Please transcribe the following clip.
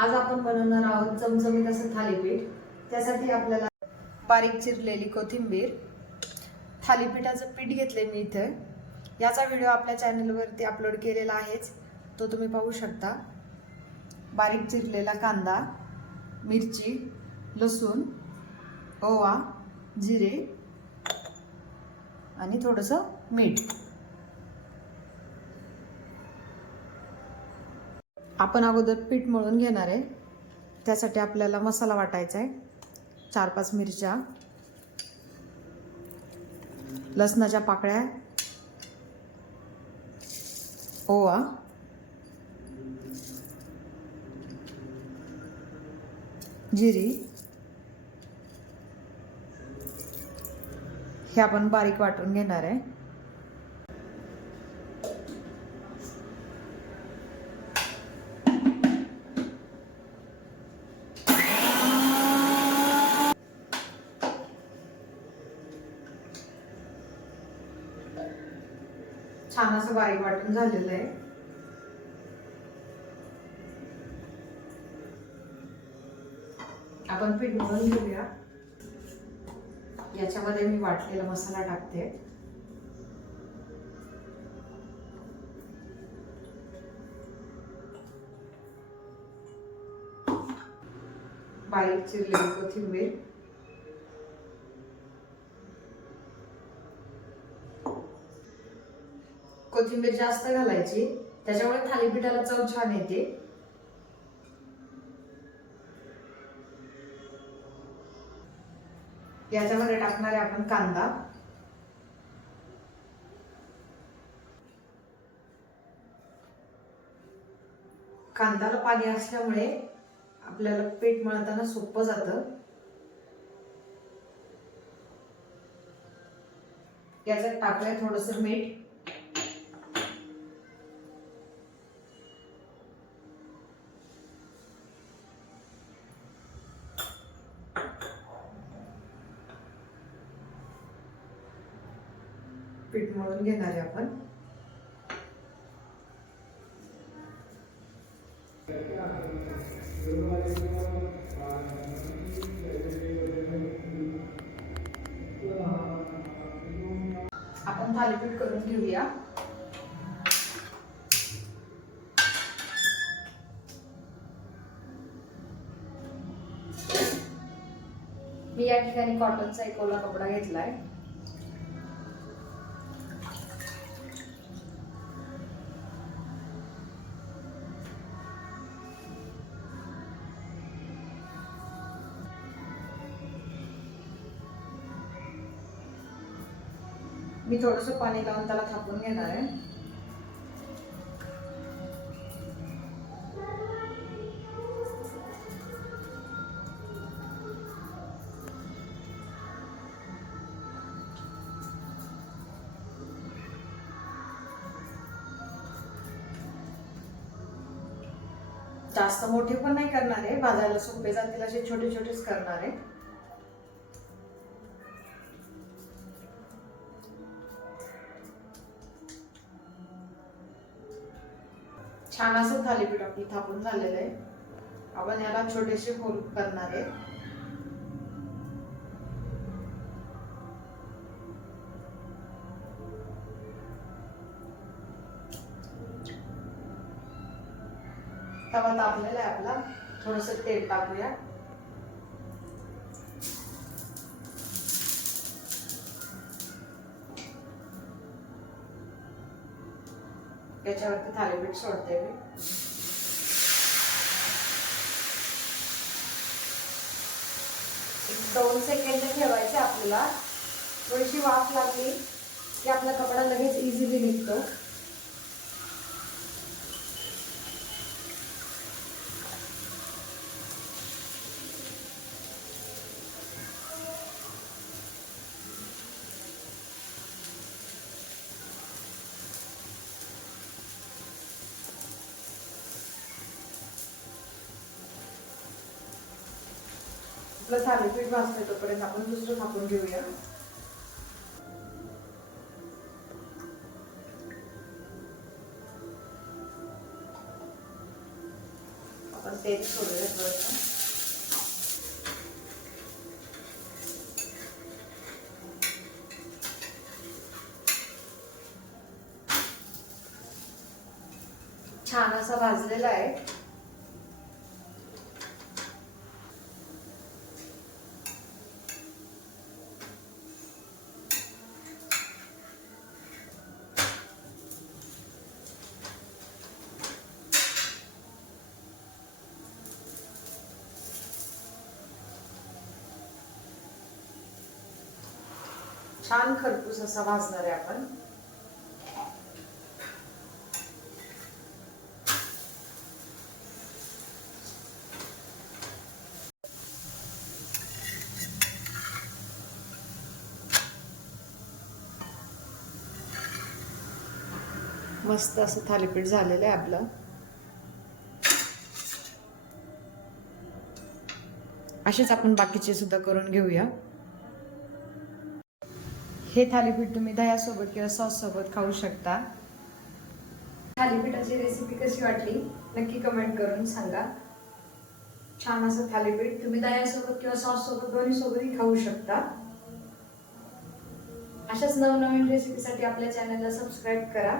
आज आपण बनवणार आहोत चमचमीत असं थालीपीठ. त्यासाठी आपल्याला बारीक चिरलेली कोथिंबीर थालीपीठाचं पीठ घेतले मी इथं. याचा व्हिडिओ आपल्या चॅनलवरती अपलोड केलेला आहेच तो तुम्ही पाहू शकता. बारीक चिरलेला कांदा मिरची लसूण ओवा जिरे आणि थोडंसं मीठ. आपण अगोदर पीठ मळून घेणार आहे. त्यासाठी आपल्याला मसाला वाटायचा आहे. चार पाच मिरच्या. लसणाच्या पाकळ्या. ओवा. जिरी. हे आपण बारीक वाटून घेणार आहे. छान असं बारीक वाटून झालेलं आहे. आपण पीठ मळून घेऊया. याच्यामध्ये मी वाटलेला मसाला टाकते. बारीक चिरलेली कोथिंबीर. कोथिंबीर जास्त घालायची. त्याच्यामुळे थालीपीठाला चव छान येते. याच्यामध्ये टाकणारे आपण कांदा. कांद्याला पाणी असल्यामुळे आपल्याला पीठ मळताना सोपं जातं. याच्यात टाकलंय थोडस मीठ. पीठ मळून घेणार आहे आपण. आपण थालीपीठ करून घेऊया. मी या ठिकाणी कॉटनचा एक ओला कपडा घेतलाय. मी थोडस पाणी लावून त्याला थापून घेणार आहे. जास्त मोठे पण नाही करणार आहे. भाजायला सोपे जातील असे छोटे छोटेच करणार आहे. छान असं थालीपीठ आपलं थापून झालेलं आहे. आपण याला छोटेसे होल करणार आहे. तवा तापलेला आहे आपला. थोडस तेल टाकूया. याच्यावरती थालीपीठ सोडते मी. दोन सेकंड ठेवायचे आपल्याला. थोडीशी वाफ लागली की आपला कपडा लगेच इझिली निघतो. आपलं थालीपीठ भाजतोय तोपर्यंत आपण दुसरं थापून घेऊया. आपण आपण तेल सोडूया थोडंसं. छान असा भाजलेला आहे. छान खरपूस असा भाजणार आहे आपण. मस्त असं थालीपीठ झालेलं आहे आपलं. असेच आपण बाकीचे सुद्धा करून घेऊया. हे थालीपीठ तुम्ही दह्यासोबत किंवा सॉस सोबत खाऊ शकता. थालीपीठाची रेसिपी कशी वाटली? नक्की कमेंट करून सांगा. छान असं थालीपीठ. तुम्ही दह्यासोबत किंवा सॉस सोबत दोन्ही सोबतही खाऊ शकता. अशाच नवनवीन रेसिपीसाठी आपल्या चॅनलला सबस्क्राईब करा.